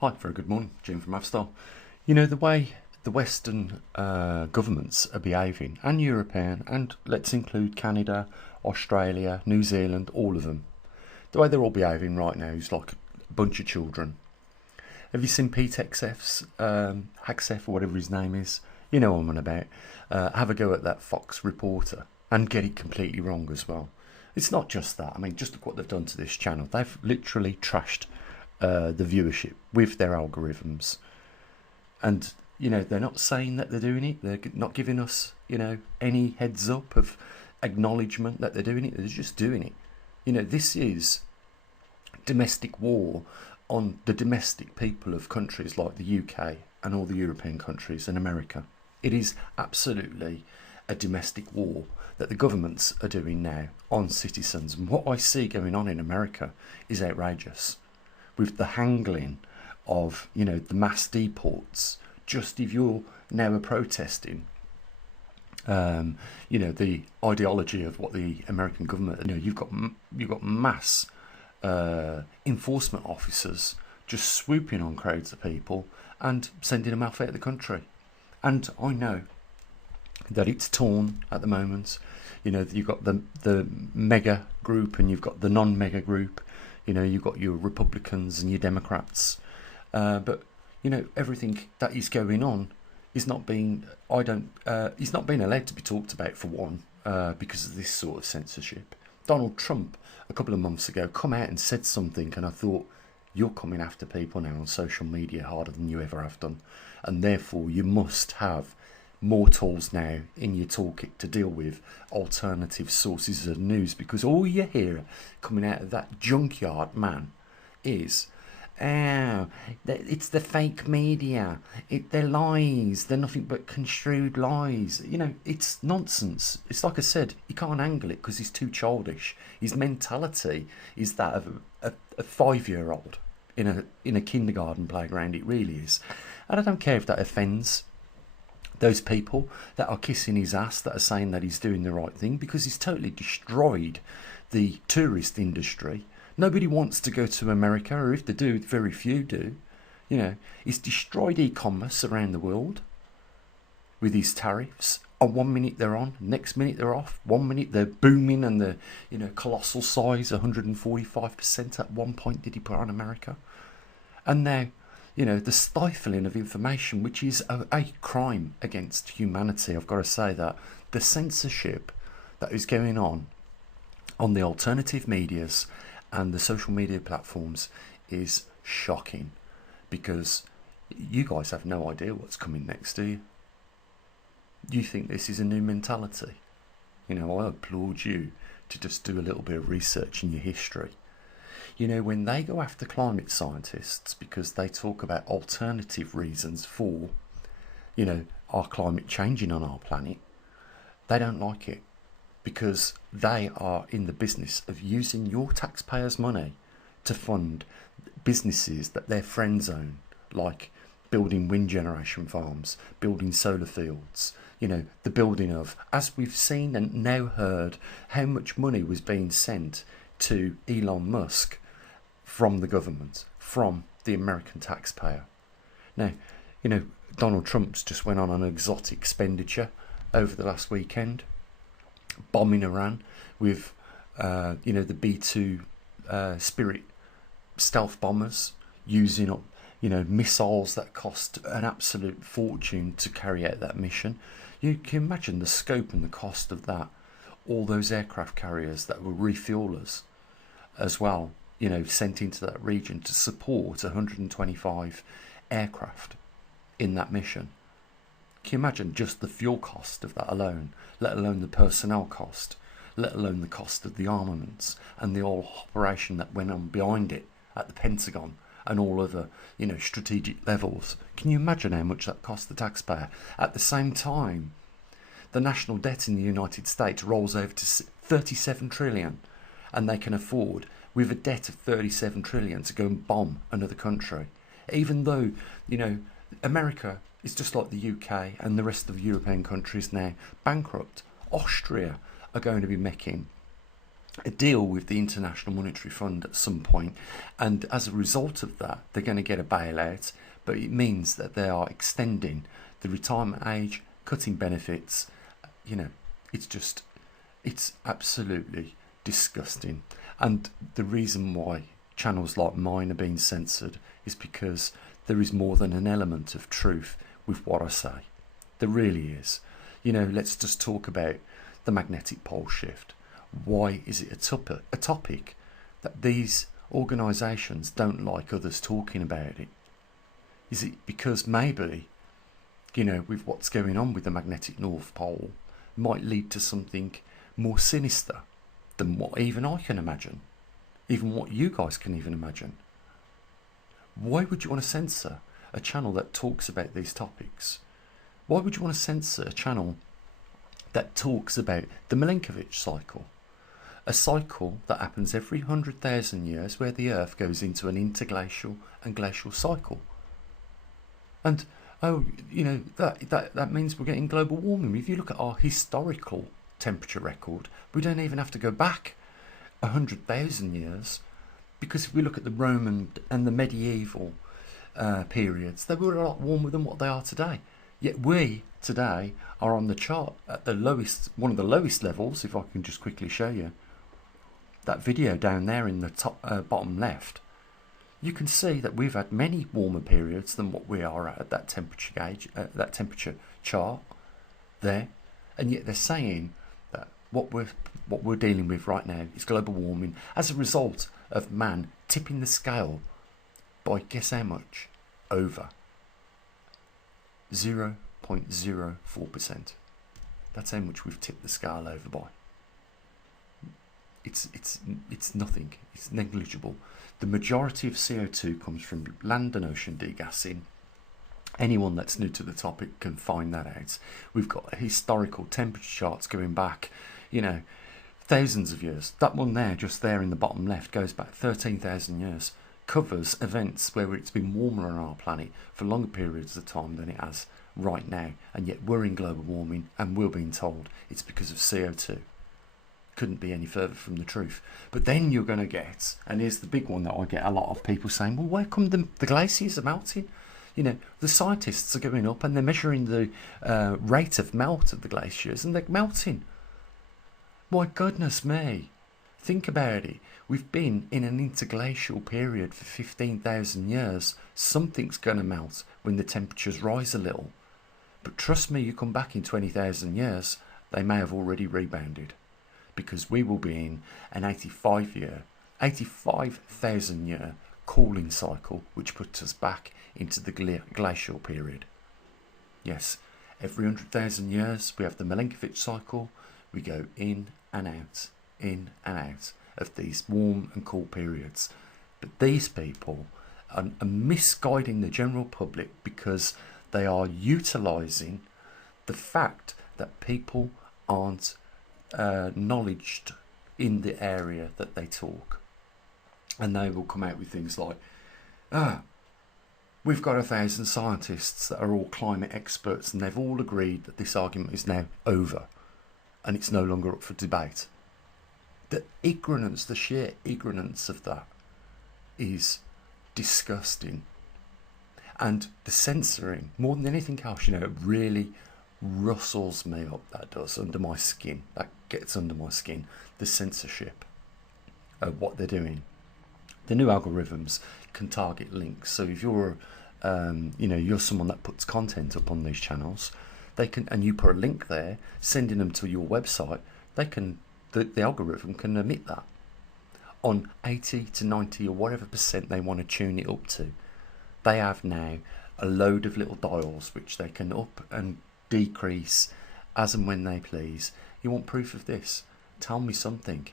Hi, very good morning, Jim from Avstar. You know, the way the Western governments are behaving, and European, and let's include Canada, Australia, New Zealand, all of them, the way they're all behaving right now is like a bunch of children. Have you seen Pete Hexef's, Hexef or whatever his name is? You know what I'm on about. Have a go at that Fox reporter and get it completely wrong as well. It's not just that. I mean, just look what they've done to this channel. They've literally trashed the viewership with their algorithms. And, you know, they're not saying that they're doing it. They're not giving us, you know, any heads up of acknowledgement that they're doing it. They're just doing it. You know, this is domestic war on the domestic people of countries like the UK and all the European countries and America. It is absolutely a domestic war that the governments are doing now on citizens. And what I see going on in America is outrageous, with the handling of, you know, the mass deports. Just if you're now protesting, you know, the ideology of what the American government, you know, you've got mass enforcement officers just swooping on crowds of people and sending them off out of the country. And I know that it's torn at the moment. You know, you've got the mega group and you've got the non-mega group. You know, you've got your Republicans and your Democrats. But, you know, everything that is going on is not being, he's not being allowed to be talked about, for one, because of this sort of censorship. Donald Trump, a couple of months ago, come out and said something, and I thought, you're coming after people now on social media harder than you ever have done. And therefore, you must have more tools now in your toolkit to deal with alternative sources of news, because all you hear coming out of that junkyard man is, oh, it's the fake media, they're lies, they're nothing but construed lies. You know, it's nonsense. It's like I said, you can't angle it because he's too childish. His mentality is that of a 5-year-old in a kindergarten playground. It really is. And I don't care if that offends those people that are kissing his ass, that are saying that he's doing the right thing, because he's totally destroyed the tourist industry. Nobody wants to go to America, or if they do, very few do. You know, he's destroyed e-commerce around the world with his tariffs. And 1 minute they're on, next minute they're off. 1 minute they're booming and the, you know, colossal size, 145% at one point did he put on America. And now, you know, the stifling of information, which is a crime against humanity. I've got to say that the censorship that is going on the alternative medias and the social media platforms is shocking, because you guys have no idea what's coming next, do you? You think this is a new mentality? You know, I applaud you to just do a little bit of research in your history. You know, when they go after climate scientists because they talk about alternative reasons for, you know, our climate changing on our planet, they don't like it, because they are in the business of using your taxpayers' money to fund businesses that their friends own, like building wind generation farms, building solar fields, you know, the building of, as we've seen and now heard, how much money was being sent to Elon Musk from the government, from the American taxpayer. Now, you know, Donald Trump's just went on an exotic expenditure over the last weekend, bombing Iran with, you know, the B-2 Spirit stealth bombers, using up, you know, missiles that cost an absolute fortune to carry out that mission. You can imagine the scope and the cost of that. All those aircraft carriers that were refuelers as well, you know, sent into that region to support 125 aircraft in that mission. Can you imagine just the fuel cost of that alone, let alone the personnel cost, let alone the cost of the armaments and the whole operation that went on behind it at the Pentagon and all other, you know, strategic levels? Can you imagine how much that cost the taxpayer? At the same time, the national debt in the United States rolls over to 37 trillion, and they can afford, with a debt of 37 trillion, to go and bomb another country. Even though, you know, America is just like the UK and the rest of the European countries now, bankrupt. Austria are going to be making a deal with the International Monetary Fund at some point, and as a result of that, they're going to get a bailout, but it means that they are extending the retirement age, cutting benefits. You know, it's absolutely disgusting. And the reason why channels like mine are being censored is because there is more than an element of truth with what I say. There really is. You know, let's just talk about the magnetic pole shift. Why is it a topic that these organisations don't like others talking about it? Is it because maybe, you know, with what's going on with the magnetic North Pole, might lead to something more sinister than what even I can imagine, even what you guys can even imagine? Why would you want to censor a channel that talks about these topics? Why would you want to censor a channel that talks about the Milankovitch cycle? A cycle that happens every 100,000 years, where the Earth goes into an interglacial and glacial cycle. And, oh, you know, that means we're getting global warming. If you look at our historical temperature record, we don't even have to go back 100,000 years, because if we look at the Roman and the medieval periods, they were a lot warmer than what they are today. Yet we today are on the chart at the lowest, one of the lowest levels. If I can just quickly show you that video down there in the top bottom left, you can see that we've had many warmer periods than what we are at that temperature gauge, that temperature chart there, and yet they're saying that what we're dealing with right now is global warming as a result of man tipping the scale by, guess how much? Over 0.04%. That's how much we've tipped the scale over by. It's nothing. It's negligible. The majority of CO2 comes from land and ocean degassing. Anyone that's new to the topic can find that out. We've got historical temperature charts going back, you know, thousands of years. That one there, just there in the bottom left, goes back 13,000 years. Covers events where it's been warmer on our planet for longer periods of time than it has right now. And yet we're in global warming, and we're being told it's because of CO2. Couldn't be any further from the truth. But then you're going to get, and here's the big one that I get a lot of people saying, well, where come the glaciers are melting? You know, the scientists are going up and they're measuring the rate of melt of the glaciers, and they're melting. My goodness me. Think about it. We've been in an interglacial period for 15,000 years. Something's going to melt when the temperatures rise a little. But trust me, you come back in 20,000 years, they may have already rebounded. Because we will be in an 85,000 year cooling cycle, which puts us back into the glacial period. Yes, every 100,000 years we have the Milankovitch cycle. We go in and out of these warm and cool periods. But these people are misguiding the general public because they are utilising the fact that people aren't knowledged in the area that they talk, and they will come out with things like, we've got 1,000 scientists that are all climate experts, and they've all agreed that this argument is now over and it's no longer up for debate. The ignorance, the sheer ignorance of that is disgusting. And the censoring, more than anything else, you know, it really rustles me up. That does, under my skin. That gets under my skin. The censorship of what they're doing. The new algorithms can target links. So if you're you're someone that puts content up on these channels, they can, and you put a link there sending them to your website, they can, the algorithm can emit that on 80 to 90 or whatever percent they want to tune it up to. They have now a load of little dials which they can up and decrease as and when they please. You want proof of this? Tell me something.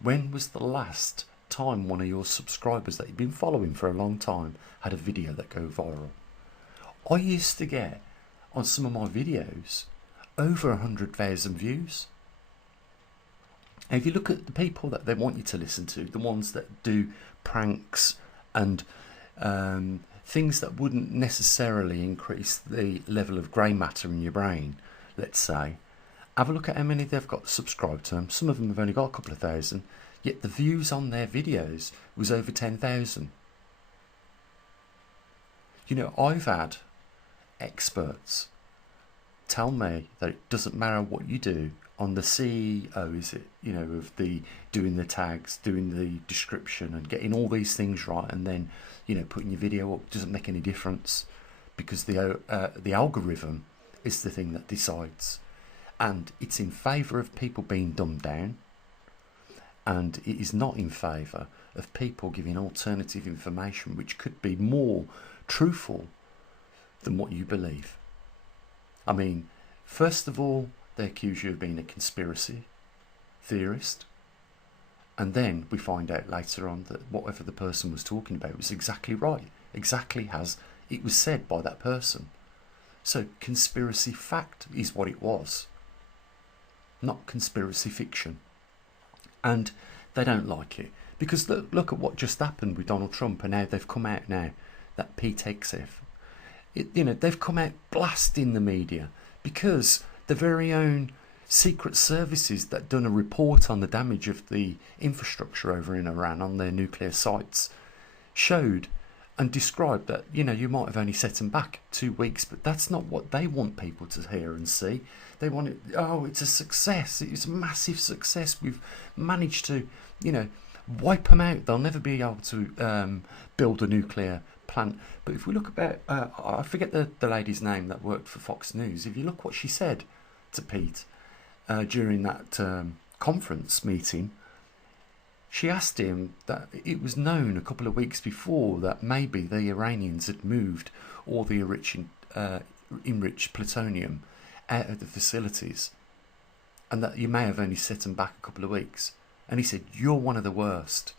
When was the last time one of your subscribers that you've been following for a long time had a video that go viral? I used to get on some of my videos over 100,000 views. And if you look at the people that they want you to listen to, the ones that do pranks and things that wouldn't necessarily increase the level of grey matter in your brain, let's say, Have a look at how many they've got subscribed to them. Some of them have only got a couple of thousand, yet the views on their videos was over 10,000. You know, I've had experts tell me that it doesn't matter what you do on the CEO, is it, you know, of the doing the tags, doing the description and getting all these things right, and then, you know, putting your video up doesn't make any difference, because the algorithm is the thing that decides, and it's in favour of people being dumbed down, and it is not in favour of people giving alternative information which could be more truthful than what you believe. I mean, first of all, they accuse you of being a conspiracy theorist, and then we find out later on that whatever the person was talking about was exactly right, exactly as it was said by that person. So conspiracy fact is what it was, not conspiracy fiction. And they don't like it, because look at what just happened with Donald Trump, and now they've come out now that Pete Hegseth, you know, they've come out blasting the media, because the very own secret services that done a report on the damage of the infrastructure over in Iran on their nuclear sites showed and described that, you know, you might have only set them back 2 weeks, but that's not what they want people to hear and see. They want it, oh, it's a success, it's a massive success, we've managed to, you know, wipe them out, they'll never be able to build a nuclear plant. But if we look about, I forget the lady's name that worked for Fox News, if you look what she said to Pete during that conference meeting, she asked him that it was known a couple of weeks before that maybe the Iranians had moved all the enriched plutonium out of the facilities, and that you may have only set them back a couple of weeks. And he said, you're one of the worst.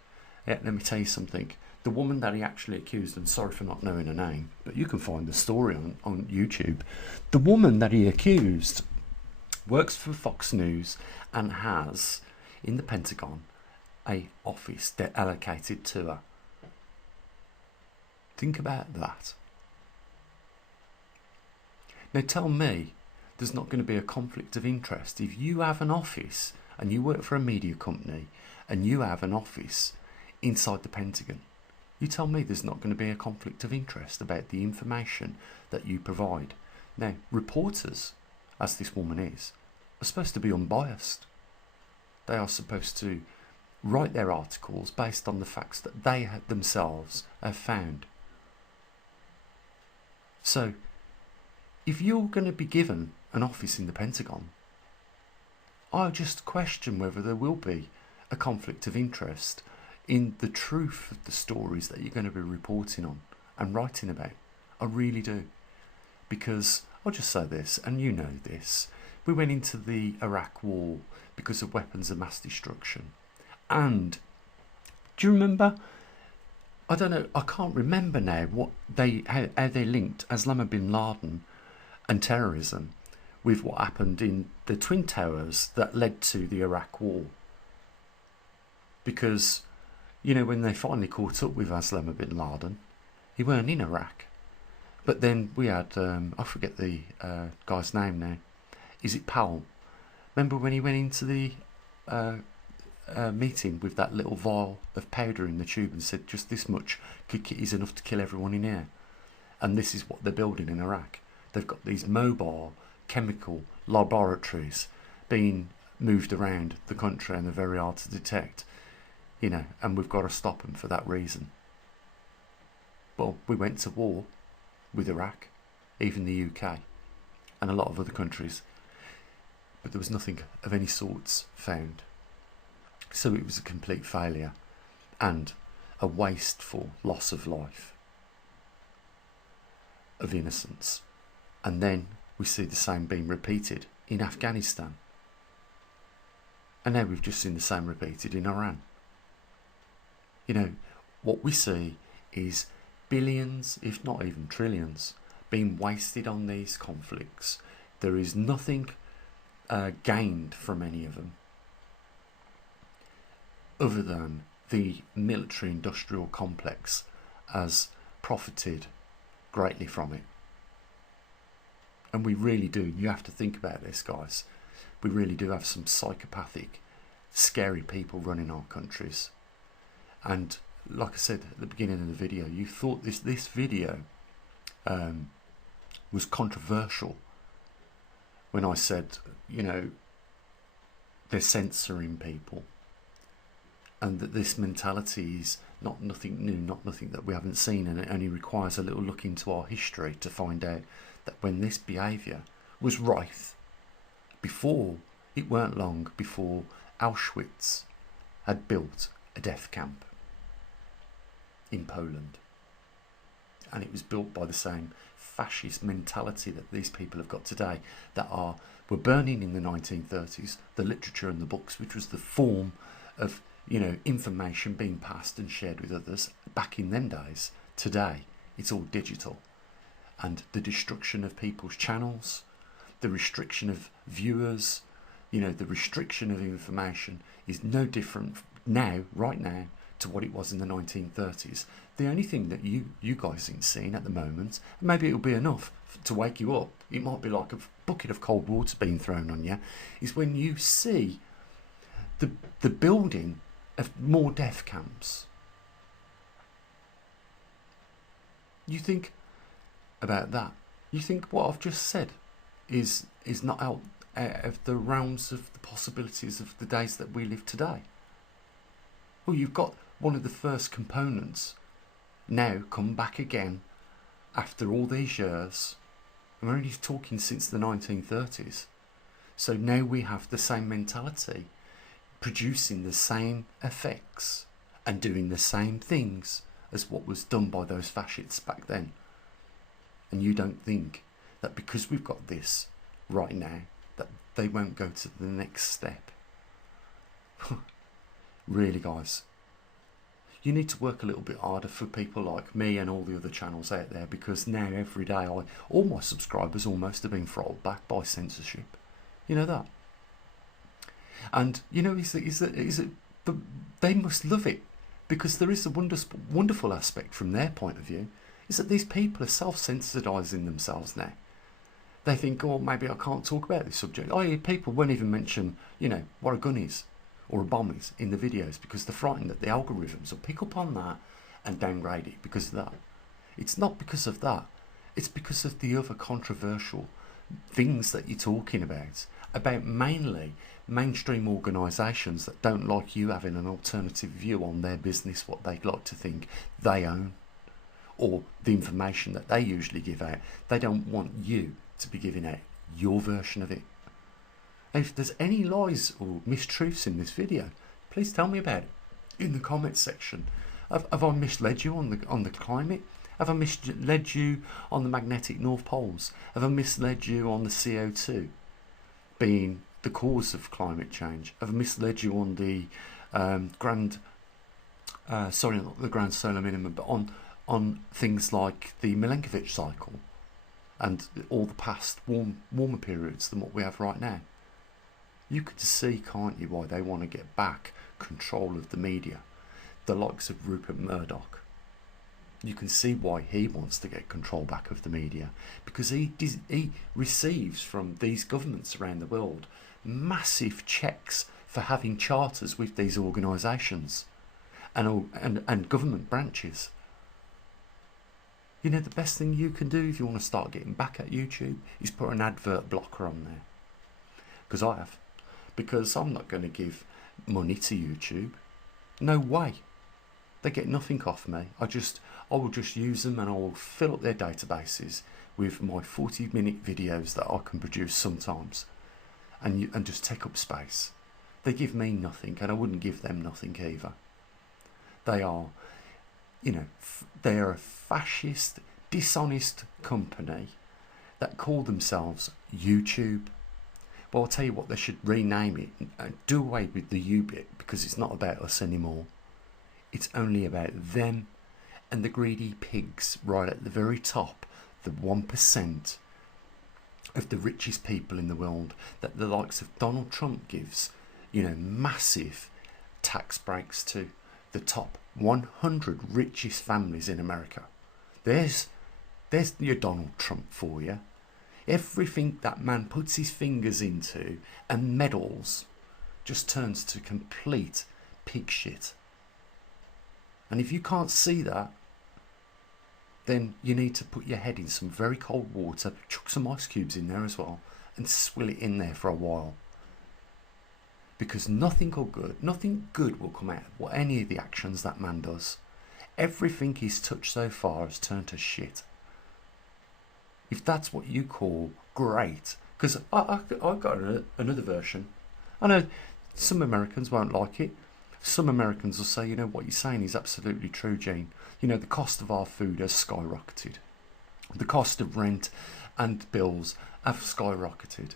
Yeah, let me tell you something. The woman that he actually accused, and sorry for not knowing her name, but you can find the story on YouTube. The woman that he accused works for Fox News and has, in the Pentagon, a office that allocated to her. Think about that. Now tell me there's not going to be a conflict of interest if you have an office and you work for a media company and you have an office inside the Pentagon. You tell me there's not going to be a conflict of interest about the information that you provide. Now, reporters, as this woman is, are supposed to be unbiased. They are supposed to write their articles based on the facts that they themselves have found. So, if you're going to be given an office in the Pentagon, I just question whether there will be a conflict of interest in the truth of the stories that you're going to be reporting on and writing about. I really do. Because, I'll just say this, and you know this, we went into the Iraq war because of weapons of mass destruction. And, do you remember, I don't know, I can't remember now how they linked Osama bin Laden and terrorism with what happened in the Twin Towers that led to the Iraq war. Because, you know, when they finally caught up with Osama bin Laden, he weren't in Iraq. But then we had, I forget the guy's name now. Is it Powell? Remember when he went into the meeting with that little vial of powder in the tube and said just this much is enough to kill everyone in here? And this is what they're building in Iraq. They've got these mobile chemical laboratories being moved around the country, and they're very hard to detect, you know, and we've got to stop them for that reason. Well, we went to war with Iraq, even the UK and a lot of other countries, but there was nothing of any sorts found. So it was a complete failure and a wasteful loss of life, of innocence. And then we see the same being repeated in Afghanistan. And now we've just seen the same repeated in Iran. You know, what we see is billions, if not even trillions, being wasted on these conflicts. There is nothing gained from any of them, other than the military-industrial complex has profited greatly from it. And we really do. You have to think about this, guys. we really do have some psychopathic, scary people running our countries. And like I said at the beginning of the video, you thought this video was controversial when I said, you know, they're censoring people, and that this mentality is not nothing new, not nothing that we haven't seen, and it only requires a little look into our history to find out that when this behaviour was rife, before, it weren't long before Auschwitz had built a death camp in Poland, and it was built by the same fascist mentality that these people have got today, that were burning in the 1930s the literature and the books, which was the form of, you know, information being passed and shared with others back in them days. Today it's all digital, and the destruction of people's channels, the restriction of viewers, you know, the restriction of information is no different now, right now, to what it was in the 1930s. The only thing that you guys ain't seen at the moment, and maybe it'll be enough to wake you up, it might be like a bucket of cold water being thrown on you, is when you see the building of more death camps. You think about that. You think what I've just said is not out of the realms of the possibilities of the days that we live today. Well, you've got one of the first components now come back again after all these years, and we're only talking since the 1930s. So now we have the same mentality, producing the same effects and doing the same things as what was done by those fascists back then. And you don't think that because we've got this right now, that they won't go to the next step? Really, guys, you need to work a little bit harder for people like me and all the other channels out there, because now every day all my subscribers almost have been throttled back by censorship. You know that? And you know, but they must love it, because there is a wonderful aspect from their point of view, is that these people are self-censorising themselves now. They think, oh, maybe I can't talk about this subject. People won't even mention, you know, what a gun is or a bomb is in the videos, because they're frightened that the algorithms will pick up on that and downgrade it because of that. It's not because of that. It's because of the other controversial things that you're talking about mainly mainstream organisations that don't like you having an alternative view on their business, what they like to think they own, or the information that they usually give out. They don't want you to be giving out your version of it. And if there's any lies or mistruths in this video, please tell me about it in the comments section. Have I misled you on the climate? Have I misled you on the magnetic North Poles? Have I misled you on the CO2 being the cause of climate change? Have I misled you on the not the grand solar minimum, but on things like the Milankovitch cycle and all the past warmer periods than what we have right now? You could see, can't you, why they want to get back control of the media, the likes of Rupert Murdoch. You can see why he wants to get control back of the media, because he receives from these governments around the world massive checks for having charters with these organisations and government branches. You know, the best thing you can do if you want to start getting back at YouTube is put an advert blocker on there. Because I have. Because I'm not going to give money to YouTube. No way. They get nothing off me. I will just use them, and I will fill up their databases with my 40-minute videos that I can produce sometimes, and just take up space. They give me nothing, and I wouldn't give them nothing either. They are, you know, they are a fascist, dishonest company that call themselves YouTube. Well, I'll tell you what, they should rename it and do away with the U bit, because it's not about us anymore. It's only about them and the greedy pigs right at the very top, the 1% of the richest people in the world, that the likes of Donald Trump gives, you know, massive tax breaks to the top 100 richest families in America. There's your Donald Trump for you. Everything that man puts his fingers into and meddles just turns to complete pig shit. And if you can't see that, then you need to put your head in some very cold water, chuck some ice cubes in there as well, and swill it in there for a while. Because nothing good will come out of any of the actions that man does. Everything he's touched so far has turned to shit. If that's what you call great, because I've got another version. I know some Americans won't like it. Some Americans will say, you know, what you're saying is absolutely true, Gene. You know, the cost of our food has skyrocketed. The cost of rent and bills have skyrocketed.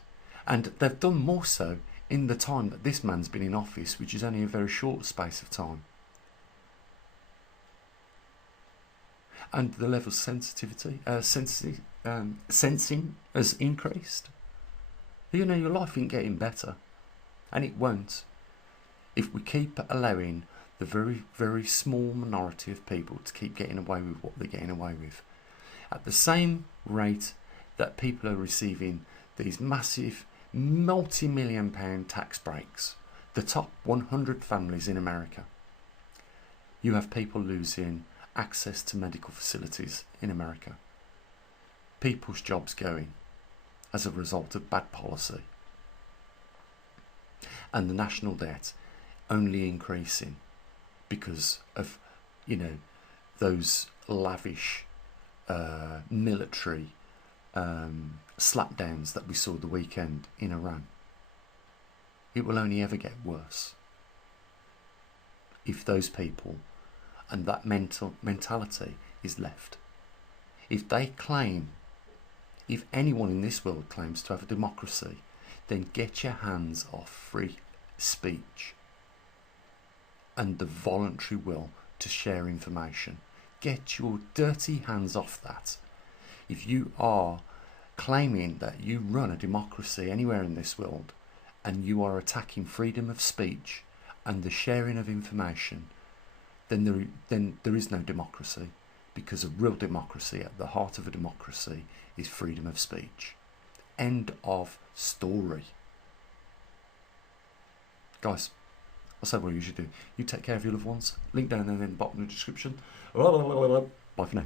And they've done more so in the time that this man's been in office, which is only a very short space of time. And the level of sensitivity, sensing has increased. You know, your life ain't getting better. And it won't. If we keep allowing the very, very small minority of people to keep getting away with what they're getting away with. At the same rate that people are receiving these massive multi-million pound tax breaks, the top 100 families in America, you have people losing access to medical facilities in America. People's jobs going as a result of bad policy. And the national debt only increasing because of, you know, those lavish military slapdowns that we saw the weekend in Iran. It will only ever get worse if those people and that mentality is left. If they claim, if anyone in this world claims to have a democracy, then get your hands off free speech and the voluntary will to share information. Get your dirty hands off that. If you are claiming that you run a democracy anywhere in this world and you are attacking freedom of speech and the sharing of information, then there is no democracy, because a real democracy, at the heart of a democracy, is freedom of speech. End of story. Guys, I'll say what I usually do. You take care of your loved ones. Link down there in the bottom of the description. Bye for now.